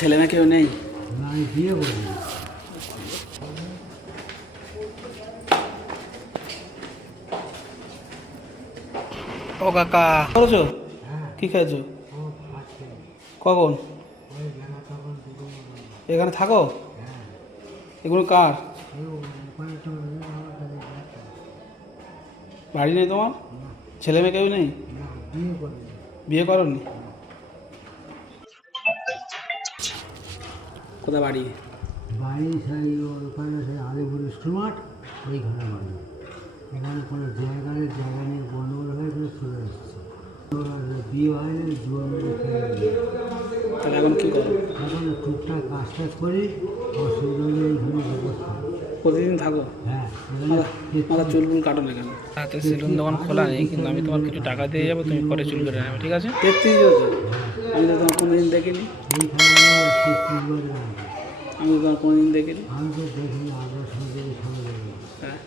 ছেলে মেয়ে কেউ নেই? না, আমি বিয়ে করি। ও কাকা করেছো? হ্যাঁ, কি খেয়েছো? ও আছে। কখন? ওই বেলা তখন দুটো। এখানে থাকো? হ্যাঁ, এগুলো কার? কেউ ওখানে তো নেই আমার কাছে যাচ্ছে। বাড়ি নেই তোমার? না, ছেলে মেয়ে কেউ নেই? না, বিয়ে করি। বিয়ে করোনি? কোথায় বাড়ি? বাড়ি সেই ওখানে সেই আলিপুর স্টুমার্ট ওইখানে বাড়ি। এখানে কোনো জায়গা নেই, জায়গা নিয়ে গন্ডগোল হয়ে এখানে চলে এসেছে। ওরা বিয়ে হয়নি, জুয়া মেরে খেয়ে নিল। তাহলে এখন কী করো? এখন টুকটাক কাজ টাজ করি, অসুবিধা হলে এইখানে ব্যবস্থা। প্রতিদিন থাকো? হ্যাঁ, মাথা চুলগুল কাটো না কেন? রাতে সেলুন দোকান খোলা নেই, কিন্তু আমি তোমার কিছু টাকা দিয়ে যাবো, তুমি পরে চুল কেটে নেবে, ঠিক আছে? 33 বছর? আমি তো তোমার কোনোদিন দেখিনি। এইখানে আমার 33 বছর আগে। আমি তো তোমার কোনোদিন দেখিনি। আমি তো দেখিনি, আগ্রা সঙ্গে সঙ্গে। হ্যাঁ,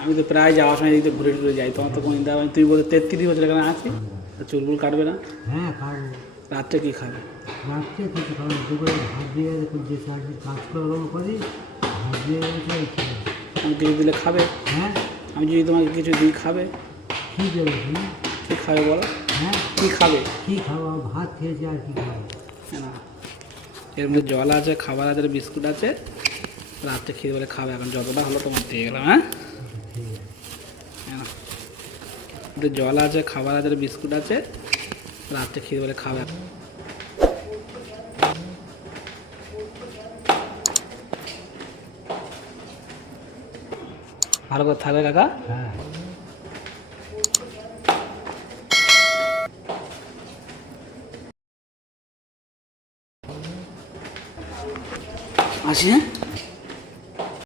আমি তো প্রায় যাওয়ার সময় এদিকে ঘুরে টুরে যাই, তোমার তো কোনোদিন দেওয়া তুমি বলো 33 বছর এখানে আছি, তা চুলগুল কাটবে না? হ্যাঁ, কাটবো। রাত্রে কী খাবে? রাত্রে কিছু কারণ দুপুরে ভাত দিয়ে যে চাকরি কাজ করি, ভাত দিয়ে গেছে খেয়ে। আমি কিছু দিলে খাবে? হ্যাঁ, আমি যদি তোমাকে কিছু দিই খাবে? কী দেবে তুমি? কী খাবে বলো? হ্যাঁ, কী খাবে? কী খাওয়া? ভাত খেয়েছি, আর কী খাবো? না, এর মধ্যে জল আছে, খাবার আছে, বিস্কুট আছে, রাত্রে খেয়ে বলে খাবে। এখন যতটা হলো তোমার দিয়ে গেলাম। হ্যাঁ, ঠিক আছে। হ্যাঁ, এতে জল আছে, খাবার আছে, বিস্কুট আছে, রাত্রে খেয়ে বলে খাবে। ভালো করে থাকবে কাকা। হ্যাঁ, আসি। হ্যাঁ।